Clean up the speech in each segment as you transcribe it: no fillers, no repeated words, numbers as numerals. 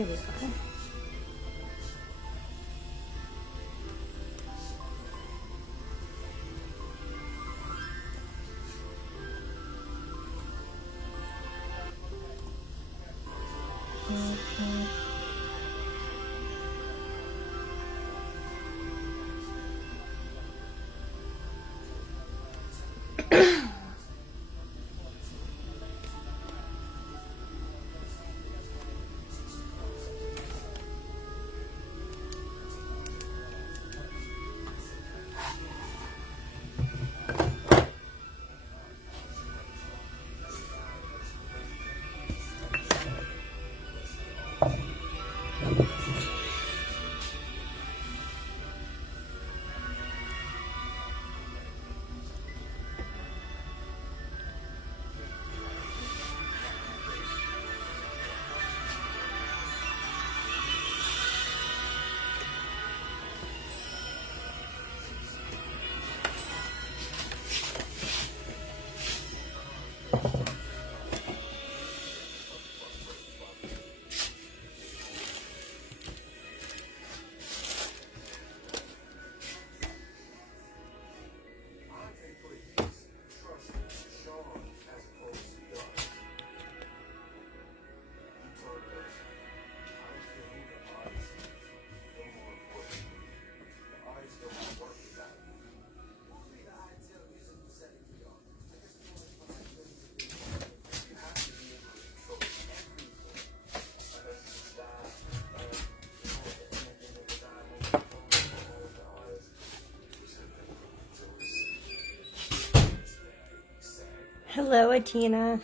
You'll be fine. Hello, Atina.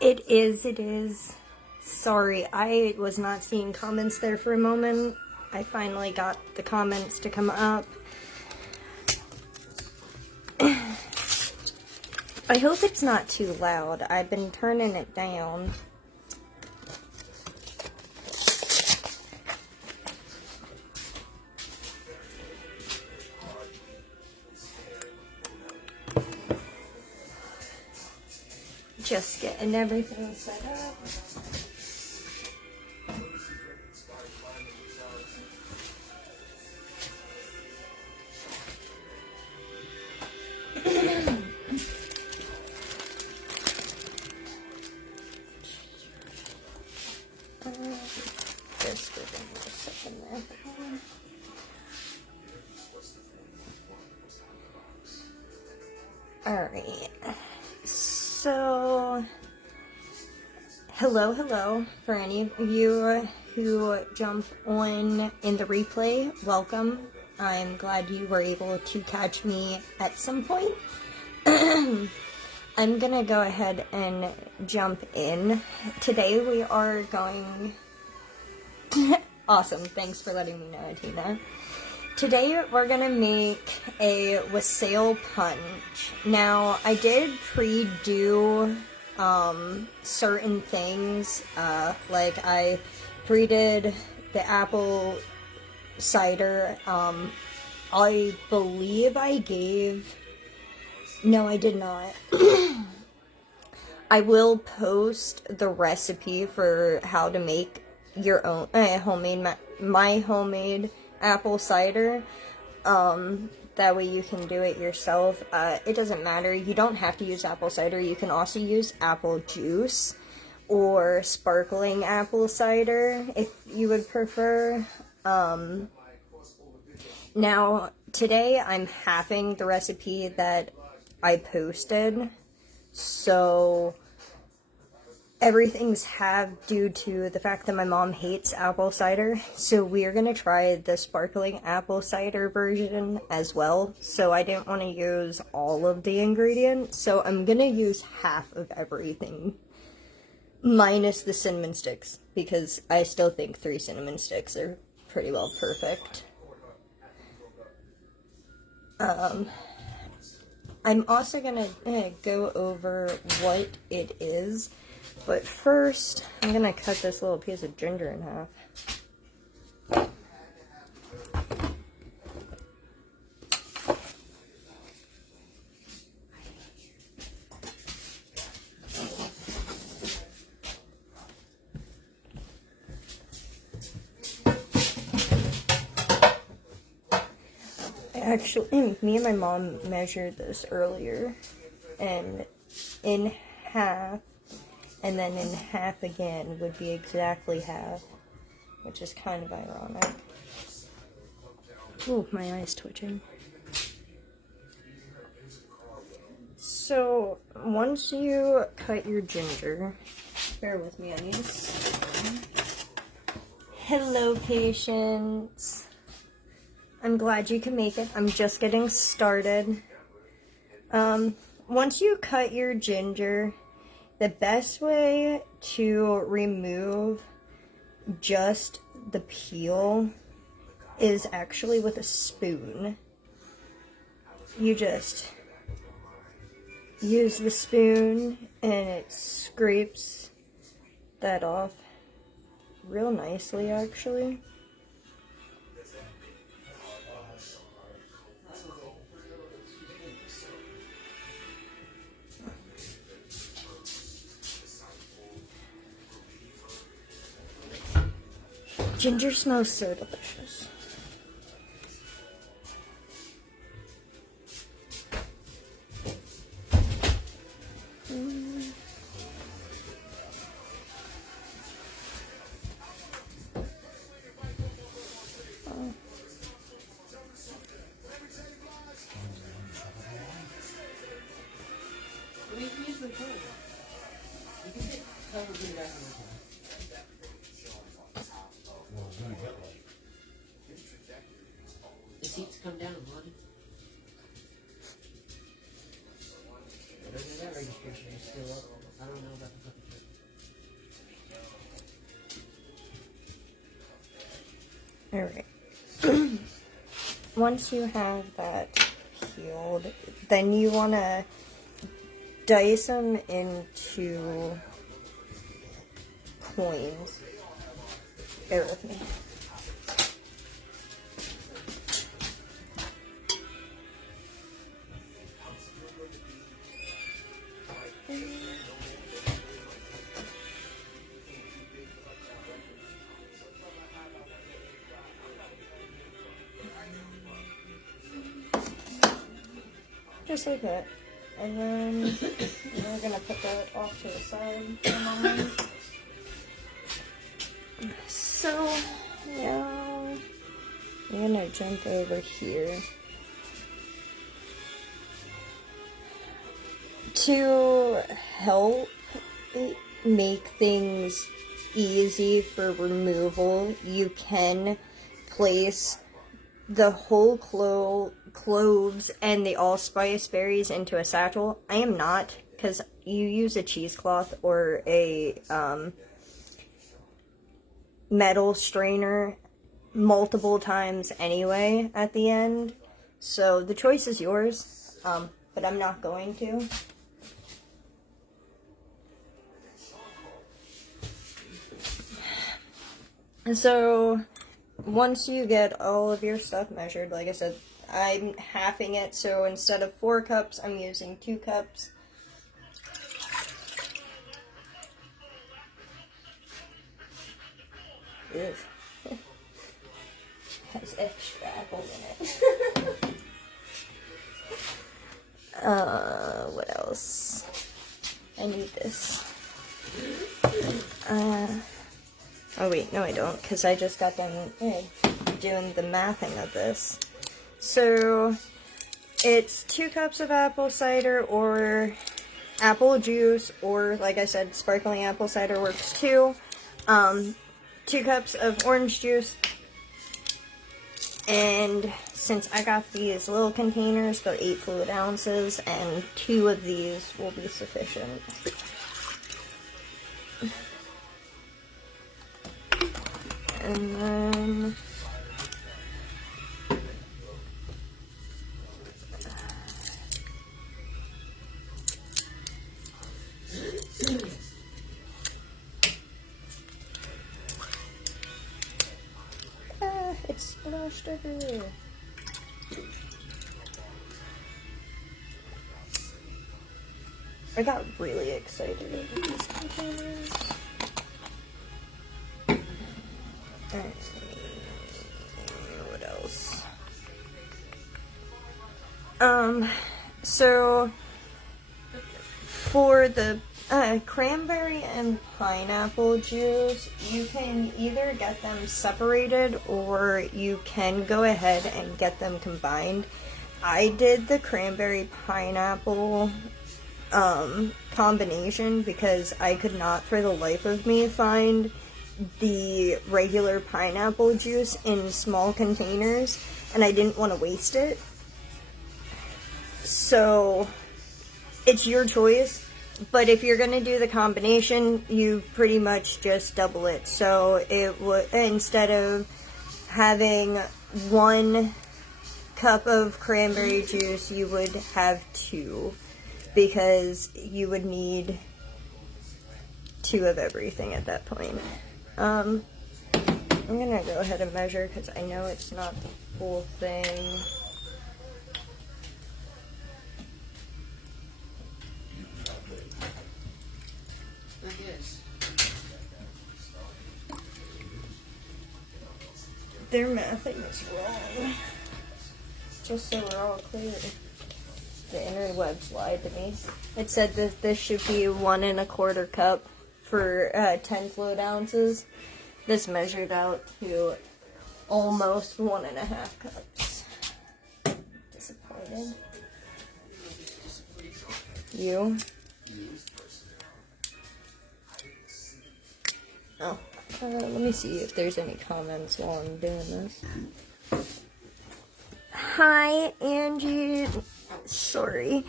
It is. Sorry, I was not seeing comments there for a moment. I finally got the comments to come up. I hope it's not too loud. I've been turning it down. Just getting everything set up. Just give me a second there. Alright. So, hello, for any of you who jump on in the replay, welcome. I'm glad you were able to catch me at some point. I'm gonna go ahead and jump in. Today we are going... Awesome, thanks for letting me know, Tina. Today we're gonna make a Wassail Punch. Now, I did pre-do certain things, like I pre-did the apple cider. I believe I gave... No, I did not. I will post the recipe for how to make your own my homemade apple cider. That way you can do it yourself. It doesn't matter. You don't have to use apple cider. You can also use apple juice or sparkling apple cider if you would prefer. Now, today I'm having the recipe that I posted, so everything's halved due to the fact that my mom hates apple cider, so we're gonna try the sparkling apple cider version as well. So I didn't want to use all of the ingredients, so I'm gonna use half of everything, minus the cinnamon sticks, because I still think 3 cinnamon sticks are pretty well perfect. I'm also gonna go over what it is, but first I'm gonna cut this little piece of ginger in half. Actually, me and my mom measured this earlier, and in half, and then in half again would be exactly half, which is kind of ironic. Ooh, my eye's twitching. So, once you cut your ginger, bear with me on these. Hello, patience. I'm glad you can make it. I'm just getting started. Once you cut your ginger, the best way to remove just the peel is actually with a spoon. You just use the spoon and it scrapes that off real nicely, actually. Ginger smells so delicious. The seats come down, Lonnie. Whatever that registration is still up. I don't know about the fucking Alright. Once you have that peeled, then you want to dice them into coins. Bear with me. Just like that. And then we're going to put that off to the side for a moment. So, now I'm going to jump over here. To help make things easy for removal, you can place the whole cloves and the allspice berries into a satchel. I am not, because you use a cheesecloth or a metal strainer multiple times anyway at the end. So the choice is yours, but I'm not going to. So once you get all of your stuff measured, like I said, I'm halving it, so instead of 4 cups, I'm using 2 cups. Ew. Has extra apple in it. What else? I need this. Oh wait, no I don't, because I just got done doing the mathing of this. So, it's 2 cups of apple cider or apple juice, or like I said, sparkling apple cider works too. 2 cups of orange juice, and since I got these little containers, about 8 fluid ounces, and 2 of these will be sufficient. And then I got really excited over these containers. Alright, what else? So for the cranberry and pineapple juice, you can either get them separated or you can go ahead and get them combined. I did the cranberry pineapple combination because I could not for the life of me find the regular pineapple juice in small containers, and I didn't want to waste it. So it's your choice, but if you're going to do the combination, you pretty much just double it. So it would, instead of having 1 cup of cranberry juice, you would have 2, because you would need 2 of everything at that point. I'm gonna go ahead and measure because I know it's not the full thing. I guess. Their mathing is wrong. Just so we're all clear. The interwebs lied to me. It said that this should be 1 1/4 cup for 10 fluid ounces. This measured out to almost 1 1/2 cups. Disappointed. You? Oh, let me see if there's any comments while I'm doing this. Hi, Angie. Sorry.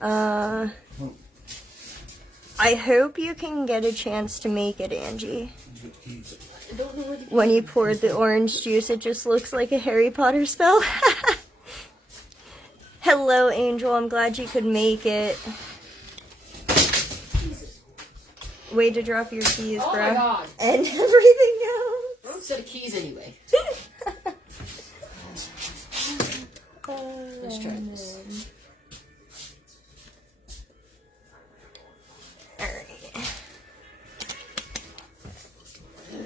I hope you can get a chance to make it, Angie. When you poured the orange juice, it just looks like a Harry Potter spell. Hello, Angel. I'm glad you could make it. Way to drop your keys, Oh bro. my god. And everything else. Wrong set of keys anyway. Let's try this. Alright.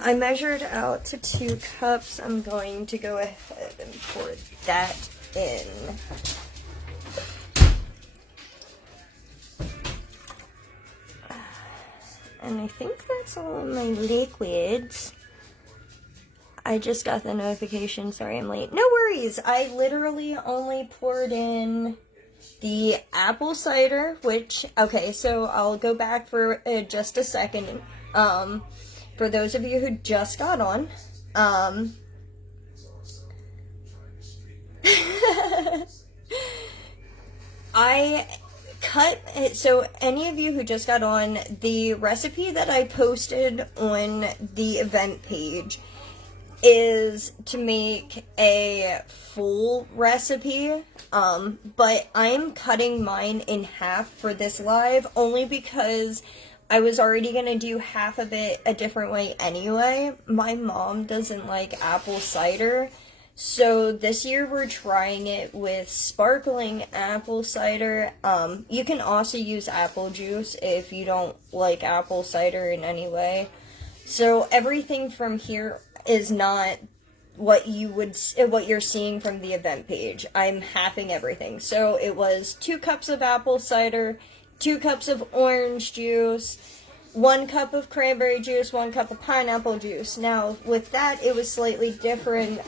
I measured out to 2 cups. I'm going to go ahead and pour that in. And I think that's all of my liquids. I just got the notification. Sorry I'm late. No worries. I literally only poured in the apple cider, which, okay, so I'll go back for just a second. For those of you who just got on, I cut, so any of you who just got on, the recipe that I posted on the event page is to make a full recipe, but I'm cutting mine in half for this live only because I was already going to do half of it a different way anyway. My mom doesn't like apple cider, so this year we're trying it with sparkling apple cider. You can also use apple juice if you don't like apple cider in any way. So everything from here is not what you're seeing from the event page. I'm halving everything. So it was 2 cups of apple cider, 2 cups of orange juice, 1 cup of cranberry juice, 1 cup of pineapple juice. Now, with that, it was slightly different.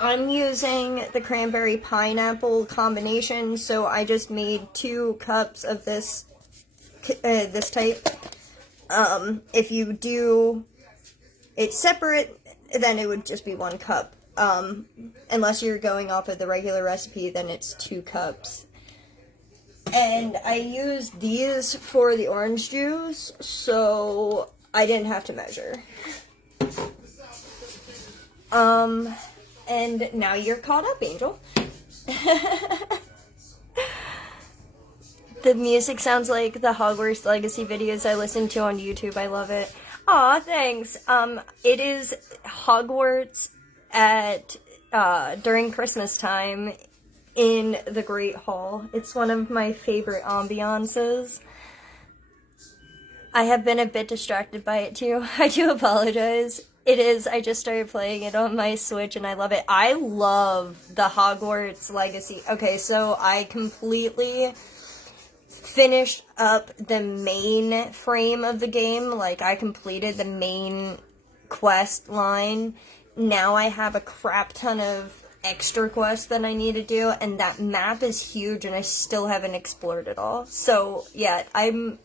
I'm using the cranberry pineapple combination, so I just made 2 cups of this type. If you do it separate, then it would just be 1 cup. Unless you're going off of the regular recipe, then it's 2 cups. And I used these for the orange juice, so I didn't have to measure. And now you're caught up, Angel. The music sounds like the Hogwarts Legacy videos I listen to on YouTube. I love it. Aw, thanks. It is Hogwarts at during Christmas time in the Great Hall. It's one of my favorite ambiances. I have been a bit distracted by it too. I do apologize. It is, I just started playing it on my Switch and I love it. I love the Hogwarts Legacy. Okay, so I completely finished up the main frame of the game. Like, I completed the main quest line. Now I have a crap ton of extra quests that I need to do, and that map is huge and I still haven't explored it all. So yeah, I'm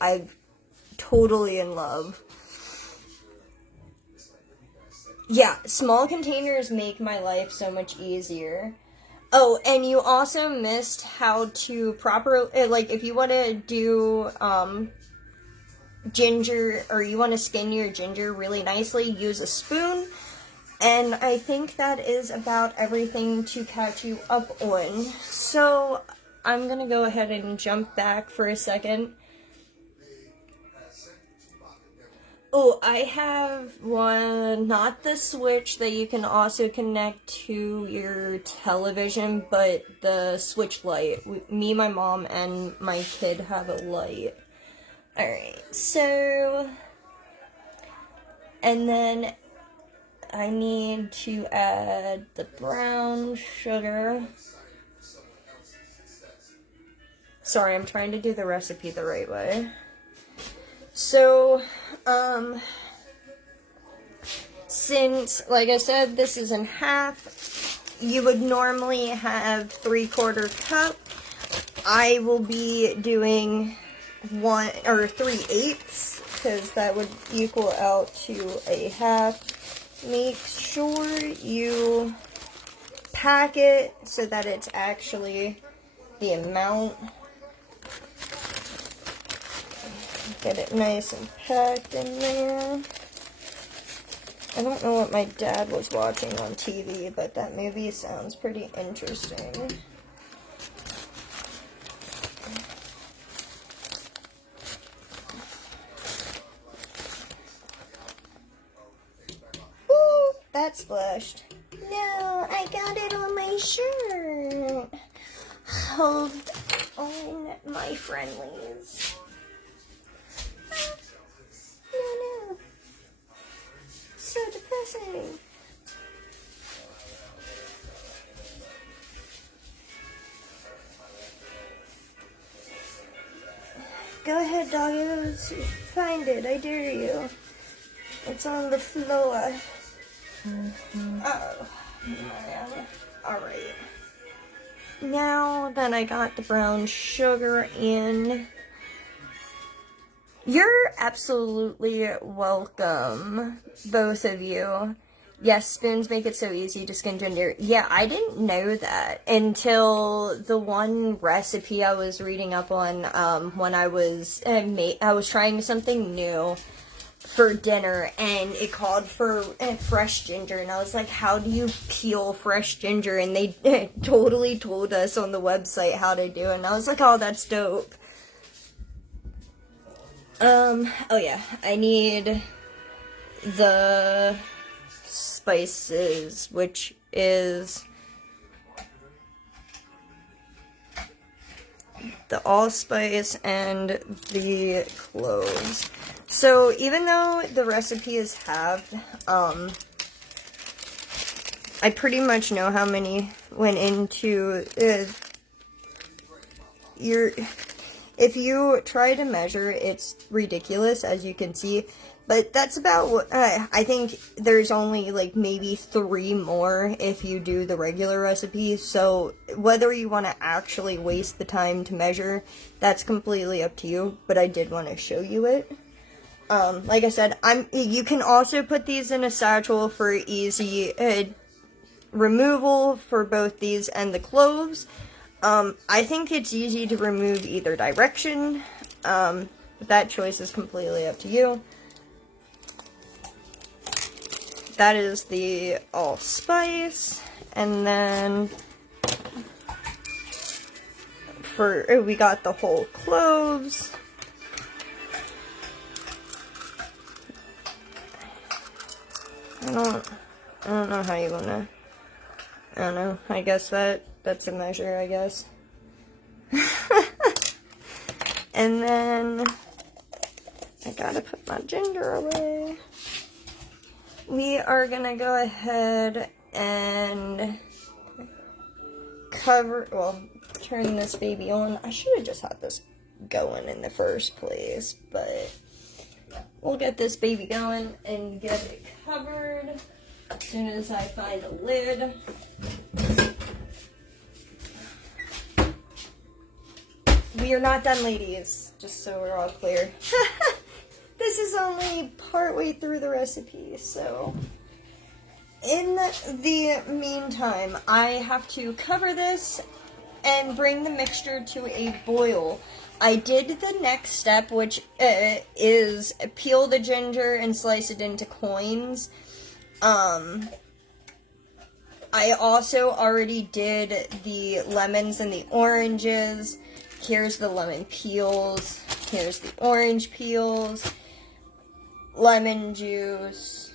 totally in love. Yeah, small containers make my life so much easier. Oh, and you also missed how to properly, like, if you want to do ginger, or you want to skin your ginger really nicely, use a spoon. And I think that is about everything to catch you up on. So I'm going to go ahead and jump back for a second. Oh, I have one, not the Switch that you can also connect to your television, but the Switch Lite. Me, my mom, and my kid have a light. Alright, so, and then I need to add the brown sugar. Sorry, I'm trying to do the recipe the right way. So, since, like I said, this is in half, you would normally have 3/4 cup. I will be doing 3/8, because that would equal out to a half. Make sure you pack it so that it's actually the amount. Get it nice and packed in there. I don't know what my dad was watching on TV, but that movie sounds pretty interesting. Ooh, that splashed. No, I got it on my shirt. Hold on, my friendlies. No. So depressing. Go ahead, doggos. Find it. I dare you. It's on the floor. Oh, man. Alright. Now that I got the brown sugar in, you're absolutely welcome, both of you. Yes, spoons make it so easy to skin ginger. Yeah, I didn't know that until the one recipe I was reading up on when I was trying something new for dinner, and it called for fresh ginger, and I was like, how do you peel fresh ginger? And they totally told us on the website how to do it, and I was like, oh, that's dope. Oh yeah, I need the spices, which is the allspice and the cloves. So even though the recipe is halved, I pretty much know how many went into if you try to measure, it's ridiculous, as you can see. But that's about what, I think there's only like maybe 3 more if you do the regular recipe. So whether you want to actually waste the time to measure, that's completely up to you. But I did want to show you it. Like I said, you can also put these in a satchel for easy removal for both these and the cloves. I think it's easy to remove either direction. That choice is completely up to you. That is the allspice, and then we got the whole cloves. I don't know how you wanna don't know. I guess that's a measure, I guess. And then I gotta put my ginger away. We are gonna go ahead and turn this baby on. I should have just had this going in the first place, but we'll get this baby going and get it covered as soon as I find a lid. We are not done, ladies, just so we're all clear. This is only partway through the recipe, so in the meantime, I have to cover this and bring the mixture to a boil. I did the next step, which is peel the ginger and slice it into coins. I also already did the lemons and the oranges. Here's the lemon peels. Here's the orange peels. Lemon juice.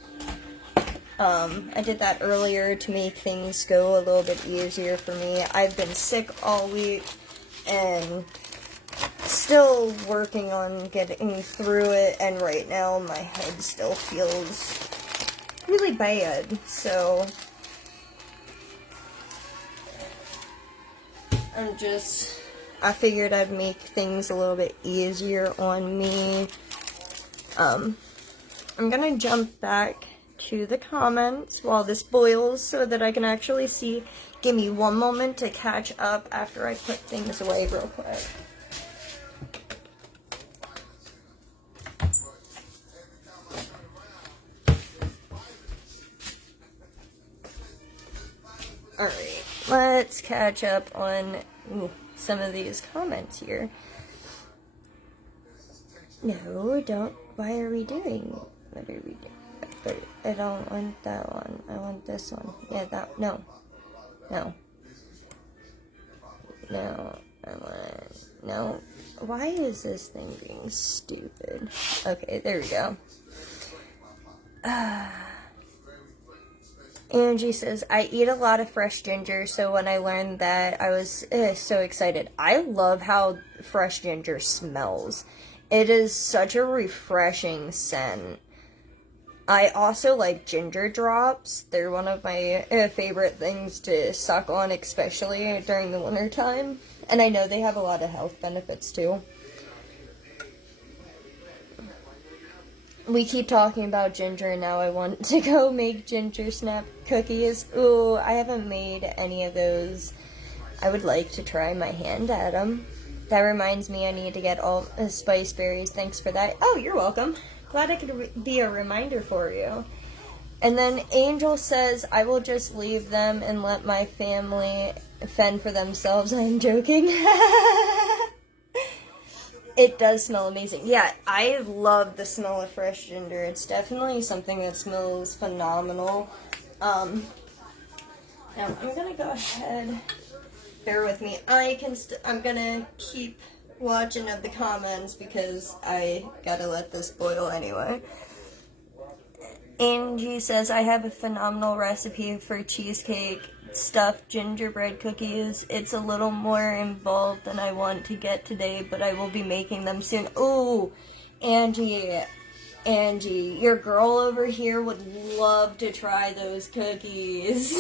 I did that earlier to make things go a little bit easier for me. I've been sick all week and still working on getting through it, and right now my head still feels really bad, so I figured I'd make things a little bit easier on me. I'm gonna jump back to the comments while this boils so that I can actually see. Give me one moment to catch up after I put things away real quick. Alright, let's catch up on some of these comments here. No, don't. Why are we doing? What are we doing? But I don't want that one. I want this one. Yeah, that. No. No. No. I want. No. Why is this thing being stupid? Okay, there we go. Angie says, I eat a lot of fresh ginger, so when I learned that, I was so excited. I love how fresh ginger smells. It is such a refreshing scent. I also like ginger drops. They're one of my favorite things to suck on, especially during the winter time. And I know they have a lot of health benefits too. We keep talking about ginger, and now I want to go make ginger snap cookies. Ooh, I haven't made any of those. I would like to try my hand at them. That reminds me, I need to get all spice berries. Thanks for that. Oh, you're welcome. Glad I could be a reminder for you. And then Angel says, I will just leave them and let my family fend for themselves. I'm joking. It does smell amazing. Yeah, I love the smell of fresh ginger. It's definitely something that smells phenomenal. Now, I'm going to go ahead. Bear with me. I'm going to keep watching of the comments because I gotta let this boil anyway. Angie says, I have a phenomenal recipe for cheesecake stuffed gingerbread cookies. It's a little more involved than I want to get today, but I will be making them soon. Ooh, Angie, your girl over here would love to try those cookies.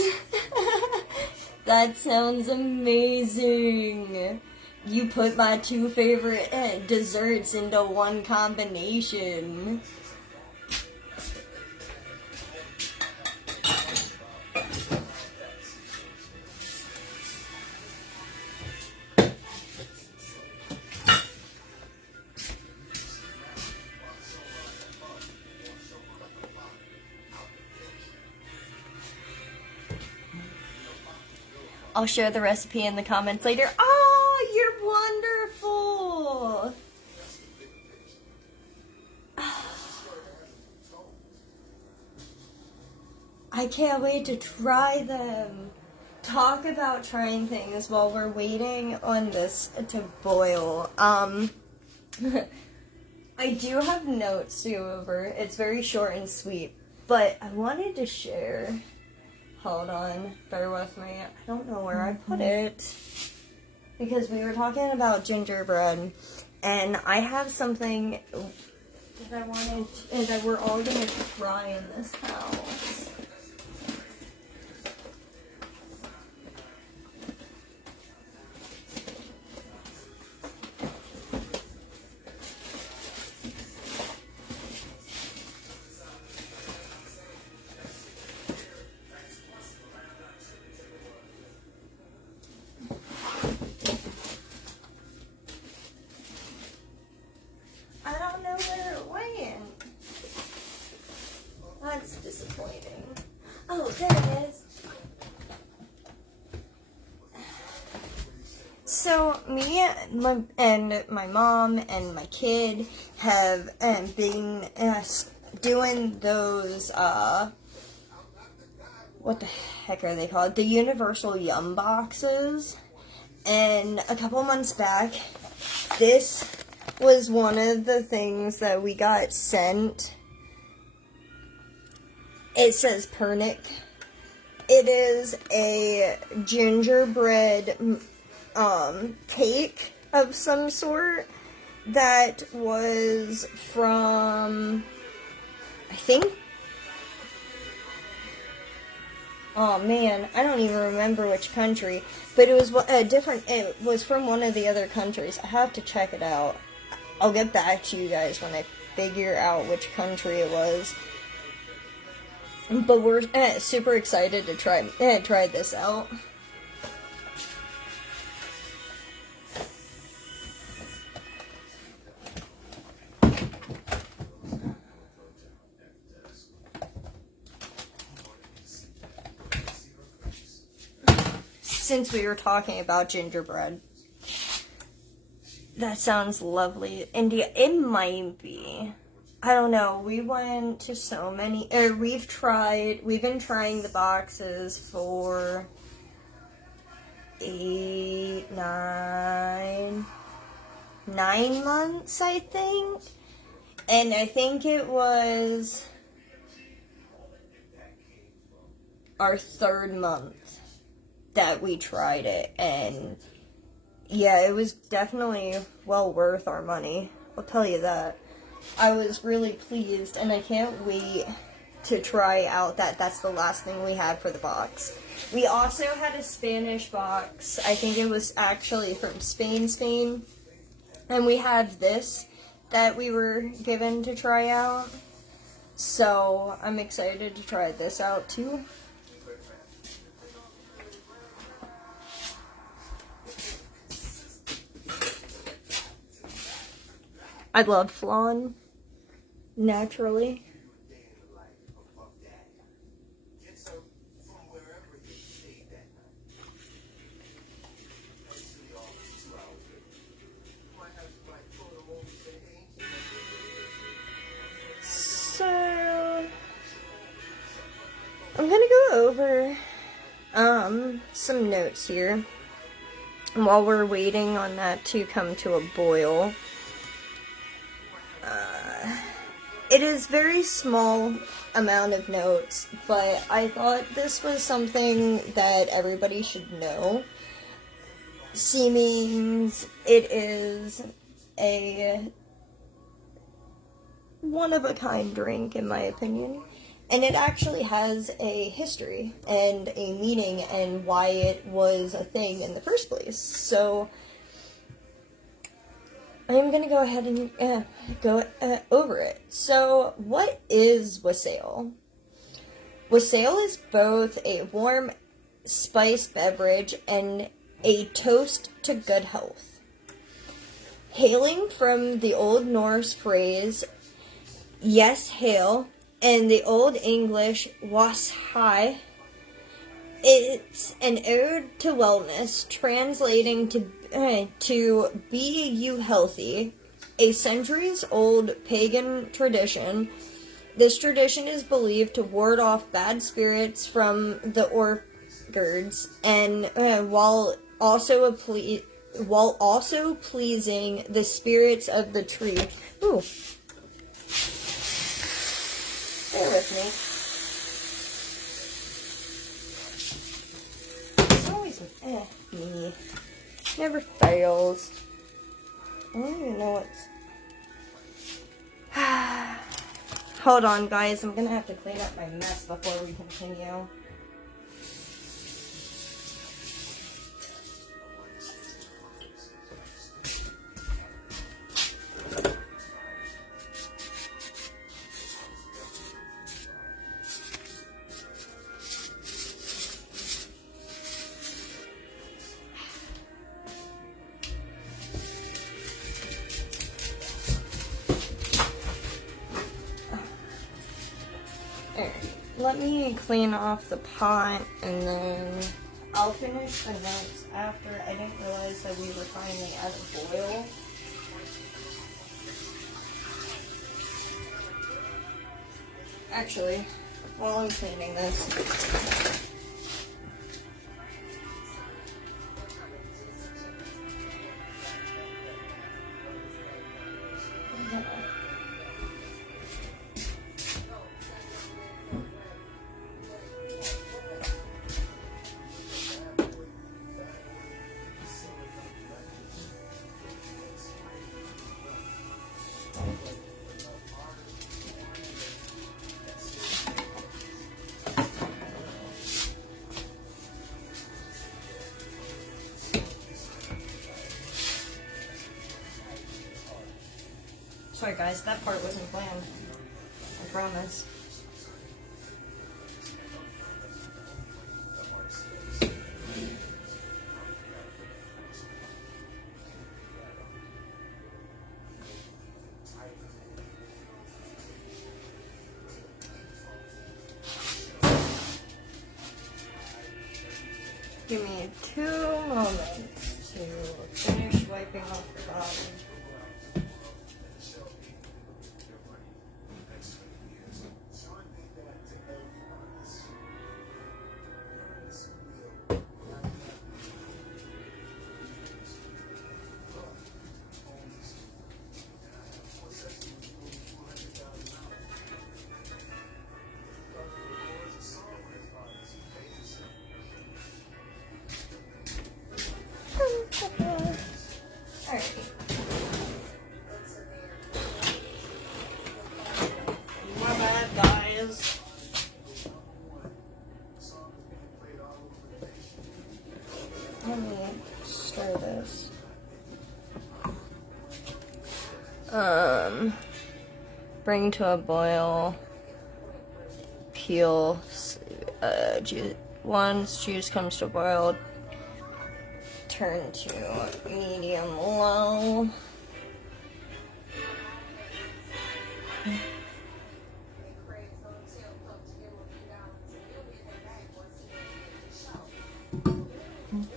That sounds amazing. You put my two favorite desserts into one combination. I'll share the recipe in the comments later. Oh, you're wonderful! I can't wait to try them. Talk about trying things while we're waiting on this to boil. I do have notes to go over. It's very short and sweet, but I wanted to share Hold on, bear with me. I don't know where I put it. Because we were talking about gingerbread, and I have something that I wanted, that we're all gonna try in this house. I don't know where it went. That's disappointing. Oh, there it is. So me and my mom and my kid have been doing those, what the heck are they called? The Universal Yum boxes. And a couple months back, this was one of the things that we got sent. It says Pernick. It is a gingerbread cake of some sort that was from, I think, oh man, I don't even remember which country, but it was it was from one of the other countries. I have to check it out. I'll get back to you guys when I figure out which country it was. But we're super excited to try this out. Since we were talking about gingerbread, that sounds lovely. India, it might be. I don't know. We went to so many. We've been trying the boxes for 9 months, I think. And I think it was our 3rd month that we tried it, and yeah, it was definitely well worth our money. I'll tell you that. I was really pleased, and I can't wait to try out that's the last thing we had for the box. We also had a Spanish box. I think it was actually from Spain, and we had this that we were given to try out. So I'm excited to try this out too. I love flan, naturally. So, I'm gonna go over some notes here while we're waiting on that to come to a boil. It is very small amount of notes, but I thought this was something that everybody should know. Seemings, it is a one-of-a-kind drink, in my opinion. And it actually has a history and a meaning and why it was a thing in the first place. So I'm going to go ahead and go over it. So, what is Wassail? Wassail is both a warm spiced beverage and a toast to good health. Hailing from the Old Norse phrase, yes, hail, and the Old English, wassail, it's an ode to wellness, translating to be you healthy, a centuries-old pagan tradition. This tradition is believed to ward off bad spirits from the orchards, and while also pleasing the spirits of the tree. Ooh. Bear with me. Me. Never fails. I don't even know what's... Hold on, guys. I'm gonna have to clean up my mess before we continue. Let me clean off the pot and then I'll finish the nuts after. I didn't realize that we were finally out of oil. Actually, while I'm cleaning this, sorry guys, that part wasn't planned. I promise. Give me 2 moments to finish wiping off the bottom. Let me stir this. Bring to a boil. Peel. Once juice comes to a boil, turn to medium low.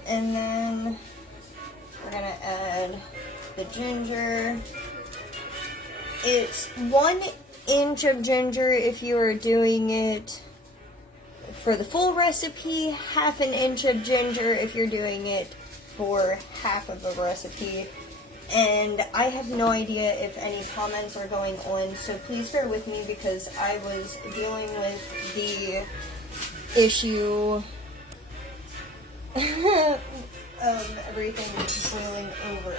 And then we're gonna add the ginger. It's 1 inch of ginger if you are doing it for the full recipe, 1/2 inch of ginger if you're doing it for half of the recipe. And I have no idea if any comments are going on, so please bear with me because I was dealing with the issue of everything boiling over.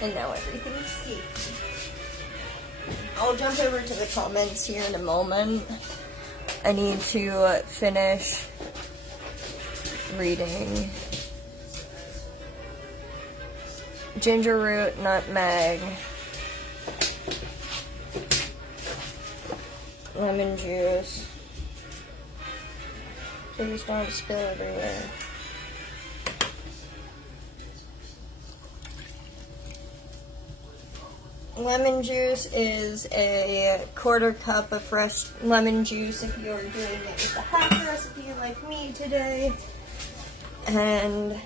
And now everything's steeped. I'll jump over to the comments here in a moment. I need to finish reading. Ginger root, nutmeg, lemon juice. Please don't spill everywhere. Lemon juice is a 1/4 cup of fresh lemon juice if you're doing it with a half recipe like me today. And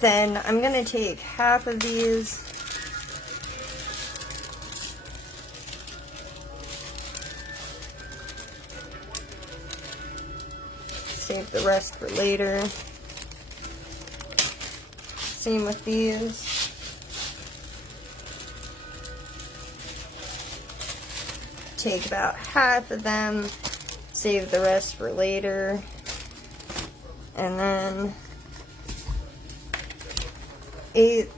then I'm going to take half of these. Save the rest for later. Same with these. take about half of them, save the rest for later. And then 8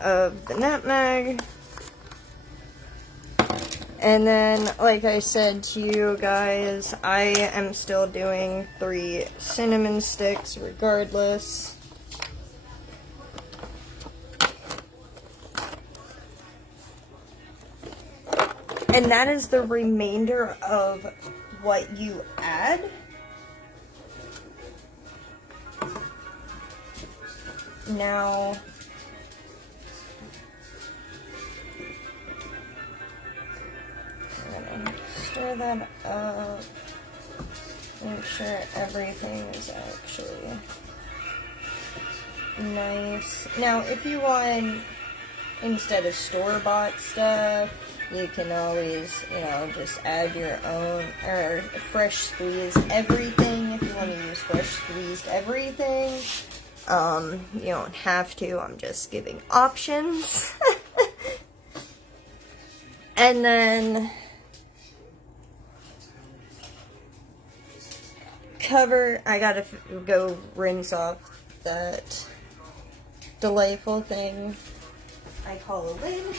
of the nutmeg. And then, like I said to you guys, I am still doing 3 cinnamon sticks regardless. And that is the remainder of what you add. Now, I'm gonna stir that up. Make sure everything is actually nice. Now, if you want, instead of store-bought stuff, you can always, you know, just add your own, or fresh squeeze everything if you want to use fresh squeezed everything. You don't have to, I'm just giving options. And then cover, I gotta go rinse off that delightful thing I call a lid.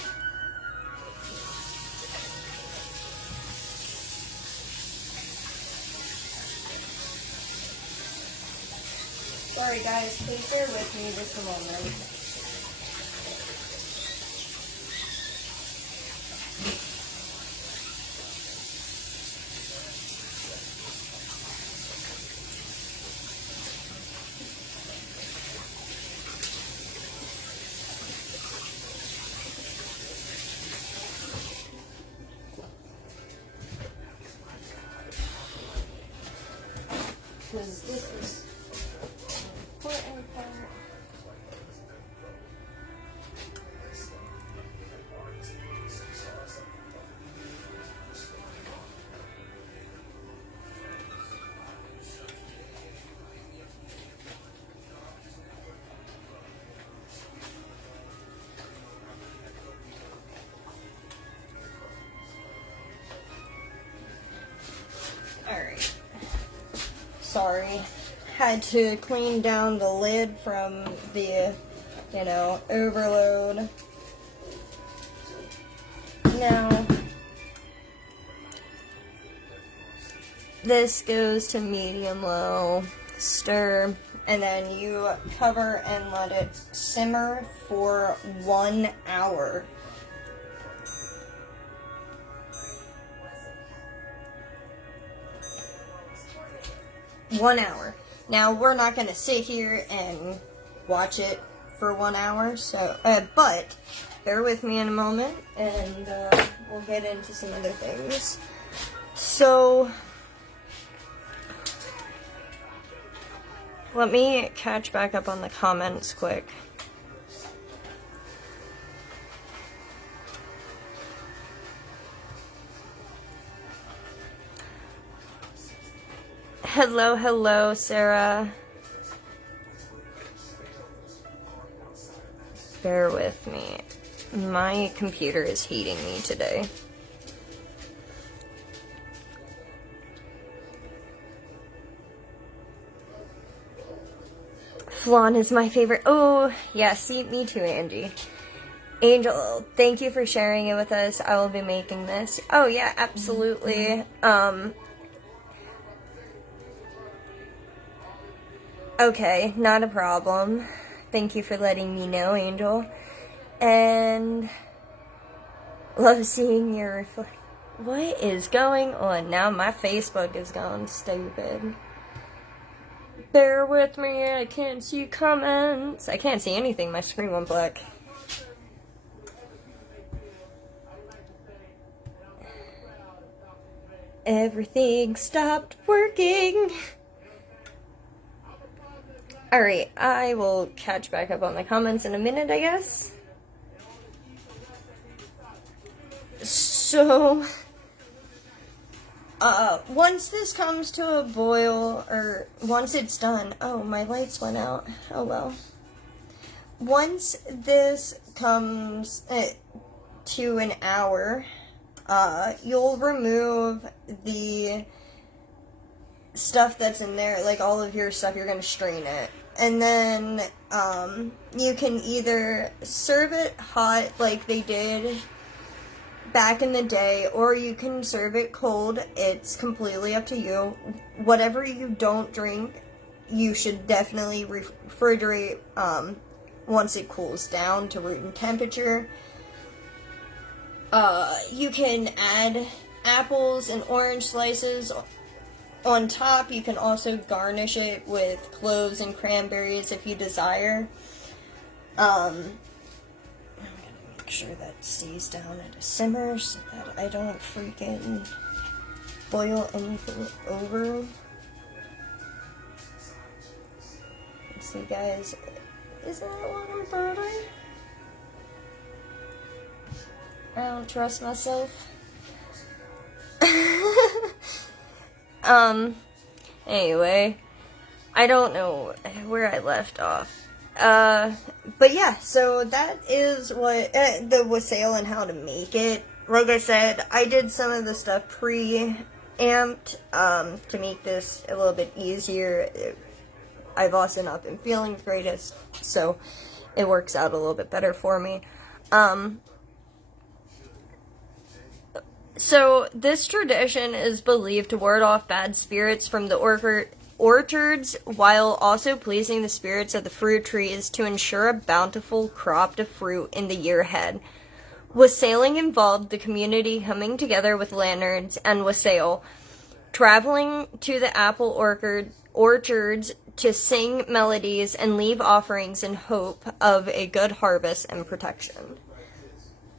Sorry guys, please bear with me just a moment. Because this is important part. Alright. Sorry. Had to clean down the lid from the, you know, overload. Now, this goes to medium-low, stir, and then you cover and let it simmer for 1 hour. Now, we're not going to sit here and watch it for 1 hour, so, but bear with me in a moment, and we'll get into some other things. So, let me catch back up on the comments quick. Hello, Sarah. Bear with me. My computer is heating me today. Flan is my favorite. Oh, yeah, see, me too, Angie. Angel, thank you for sharing it with us. I will be making this. Oh, yeah, absolutely. Okay, not a problem. Thank you for letting me know, Angel. And love seeing your reflection. What is going on? Now my Facebook is going stupid. Bear with me, I can't see comments. I can't see anything, my screen went black. Everything stopped working. Alright, I will catch back up on the comments in a minute, I guess. So, Once this comes to a boil, or once it's done, oh, my lights went out, oh well. Once this comes to an hour, you'll remove the stuff that's in there, like all of your stuff, you're going to strain it. And then, you can either serve it hot like they did back in the day, or you can serve it cold. It's completely up to you. Whatever you don't drink, you should definitely refrigerate, once it cools down to room temperature. You can add apples and orange slices on top. You can also garnish it with cloves and cranberries if you desire. I'm gonna make sure that stays down at a simmer so that I don't freaking boil anything over. Let's see, guys. Isn't that what I'm burning? I don't trust myself. Anyway, I don't know where I left off. But yeah, so that is what, the wassail and how to make it. Like I said, I did some of the stuff pre-amped, to make this a little bit easier. I've also not been feeling the greatest, so it works out a little bit better for me. So this tradition is believed to ward off bad spirits from the orchards, while also pleasing the spirits of the fruit trees to ensure a bountiful crop of fruit in the year ahead. Wassailing involved the community coming together with lanterns and wassail, traveling to the apple orchards to sing melodies and leave offerings in hope of a good harvest and protection.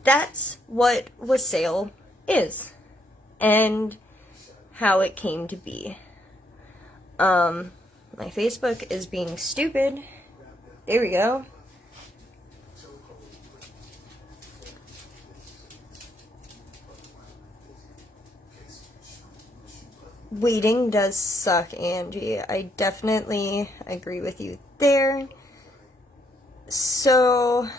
That's what wassail is, and how it came to be. My Facebook is being stupid. There we go. Waiting does suck, Angie. I definitely agree with you there. So,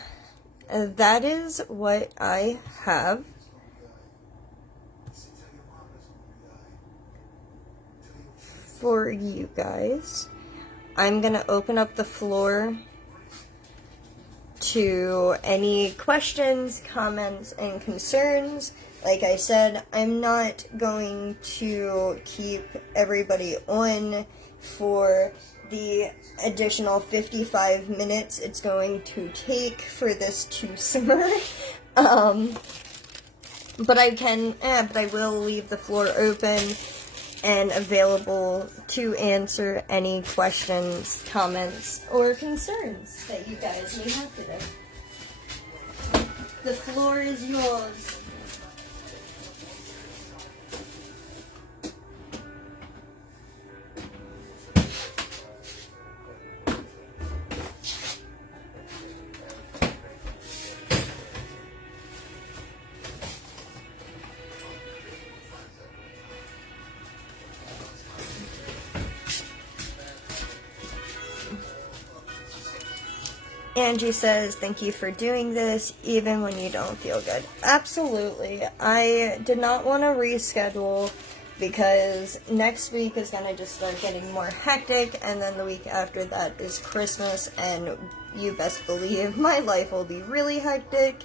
that is what I have. For you guys. I'm gonna open up the floor to any questions, comments, and concerns. Like I said, I'm not going to keep everybody on for the additional 55 minutes it's going to take for this to simmer. But I will leave the floor open and available to answer any questions, comments, or concerns that you guys may have today. The floor is yours. Angie says, thank you for doing this, even when you don't feel good. Absolutely. I did not want to reschedule because next week is going to just start getting more hectic, and then the week after that is Christmas, and you best believe my life will be really hectic.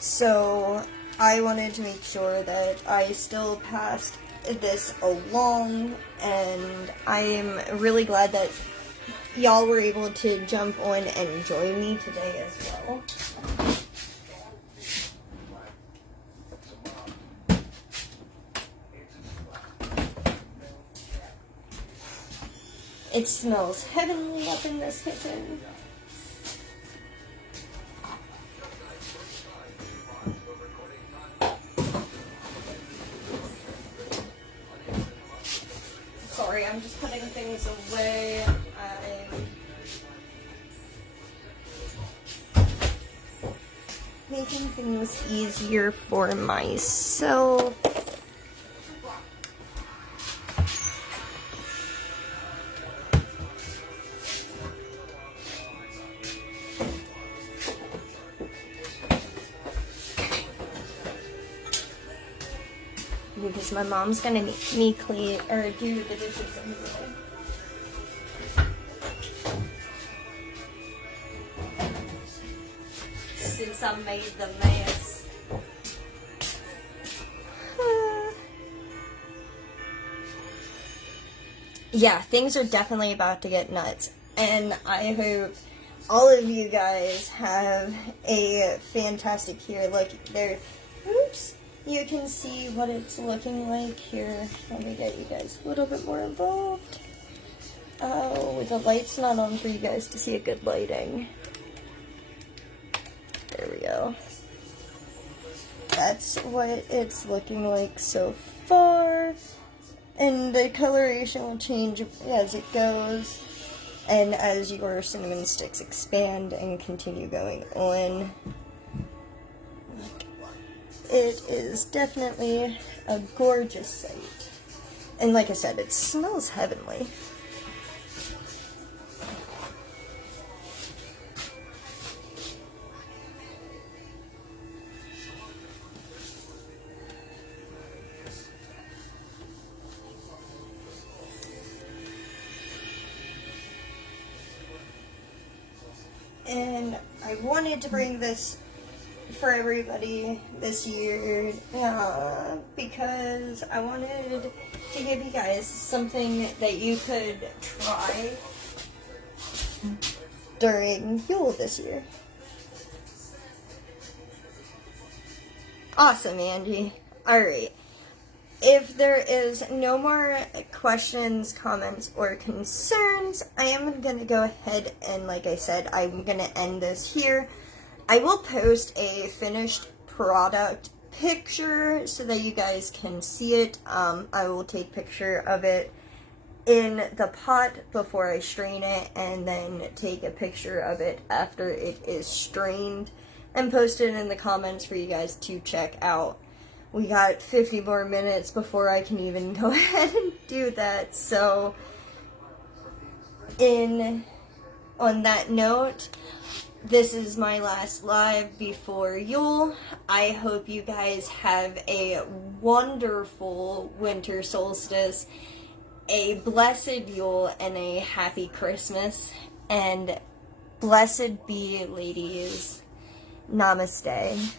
So I wanted to make sure that I still passed this along, and I am really glad that y'all were able to jump on and join me today as well. It smells heavenly up in this kitchen. Sorry, I'm just putting things away. Making things easier for myself. because my mom's gonna make me clean or do the dishes anyway. Since I made the mess. Yeah, things are definitely about to get nuts. And I hope all of you guys have a fantastic year. Look, there, oops, you can see what it's looking like here. Let me get you guys a little bit more involved. Oh, the light's not on for you guys to see a good lighting. There we go. That's what it's looking like so far. And the coloration will change as it goes. And as your cinnamon sticks expand and continue going on. It is definitely a gorgeous sight. And like I said, it smells heavenly. And I wanted to bring this for everybody this year because I wanted to give you guys something that you could try during Yule this year. Awesome, Angie. Alright. If there is no more questions, comments, or concerns, I am going to go ahead and, like I said, I'm going to end this here. I will post a finished product picture so that you guys can see it. I will take a picture of it in the pot before I strain it, and then take a picture of it after it is strained, and post it in the comments for you guys to check out. We got 50 more minutes before I can even go ahead and do that. So, on that note, this is my last live before Yule. I hope you guys have a wonderful winter solstice, a blessed Yule, and a happy Christmas. And blessed be, ladies. Namaste.